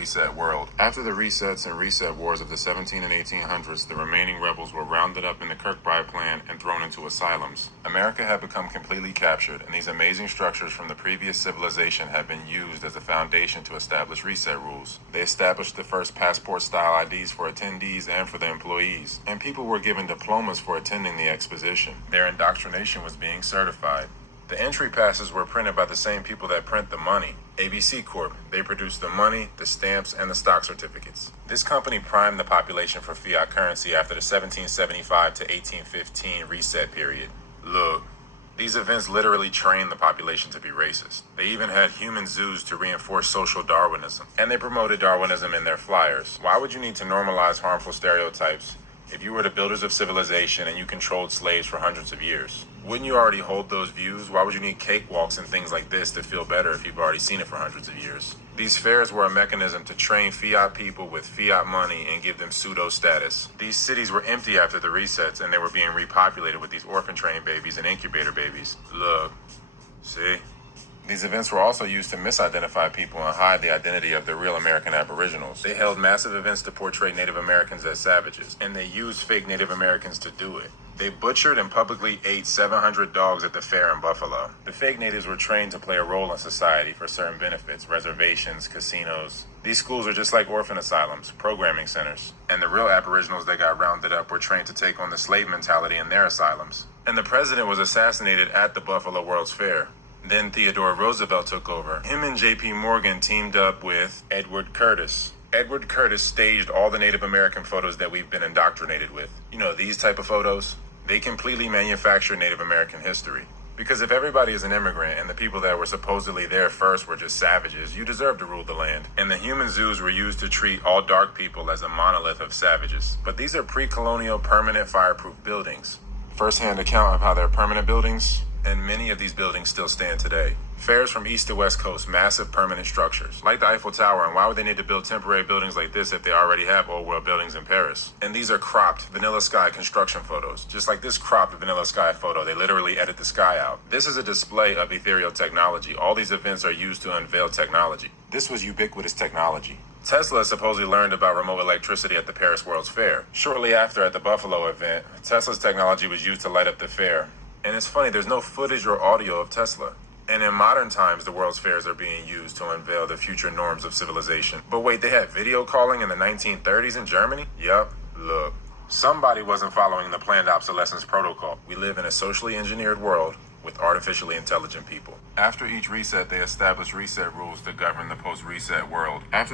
Reset World. After the resets and reset wars of the 17 and 1800s, the remaining rebels were rounded up in the Kirkbride Plan and thrown into asylums. America had become completely captured, and these amazing structures from the previous civilization had been used as a foundation to establish reset rules. They established the first passport-style IDs for attendees and for the employees, and people were given diplomas for attending the exposition. Their indoctrination was being certified. The entry passes were printed by the same people that print the money. ABC Corp. They produced the money, the stamps, and the stock certificates. This company primed the population for fiat currency after the 1775 to 1815 reset period. Look, these events literally trained the population to be racist. They even had human zoos to reinforce social Darwinism. And they promoted Darwinism in their flyers. Why would you need to normalize harmful stereotypes if you were the builders of civilization and you controlled slaves for hundreds of years? Wouldn't you already hold those views? Why would you need cakewalks and things like this to feel better if you've already seen it for hundreds of years? These fairs were a mechanism to train fiat people with fiat money and give them pseudo status. These cities were empty after the resets, and they were being repopulated with these orphan train babies and incubator babies. Look, see? These events were also used to misidentify people and hide the identity of the real American Aboriginals. They held massive events to portray Native Americans as savages, and they used fake Native Americans to do it. They butchered and publicly ate 700 dogs at the fair in Buffalo. The fake natives were trained to play a role in society for certain benefits, reservations, casinos. These schools are just like orphan asylums, programming centers. And the real Aboriginals that got rounded up were trained to take on the slave mentality in their asylums. And the president was assassinated at the Buffalo World's Fair. Then Theodore Roosevelt took over. Him and J.P. Morgan teamed up with Edward Curtis. Edward Curtis staged all the Native American photos that we've been indoctrinated with. You know, these type of photos? They completely manufacture Native American history. Because if everybody is an immigrant and the people that were supposedly there first were just savages, you deserve to rule the land. And the human zoos were used to treat all dark people as a monolith of savages. But these are pre-colonial permanent fireproof buildings. First-hand account of how they're permanent buildings, and many of these buildings still stand today. Fairs from east to west coast, massive permanent structures, like the Eiffel Tower, and why would they need to build temporary buildings like this if they already have old world buildings in Paris? And these are cropped vanilla sky construction photos. Just like this cropped vanilla sky photo, they literally edit the sky out. This is a display of ethereal technology. All these events are used to unveil technology. This was ubiquitous technology. Tesla supposedly learned about remote electricity at the Paris World's Fair. Shortly after, at the Buffalo event, Tesla's technology was used to light up the fair. And it's funny, there's no footage or audio of Tesla. And in modern times, the World's Fairs are being used to unveil the future norms of civilization. But wait, they had video calling in the 1930s in Germany? Yup, look. Somebody wasn't following the planned obsolescence protocol. We live in a socially engineered world with artificially intelligent people. After each reset, they established reset rules to govern the post-reset world. After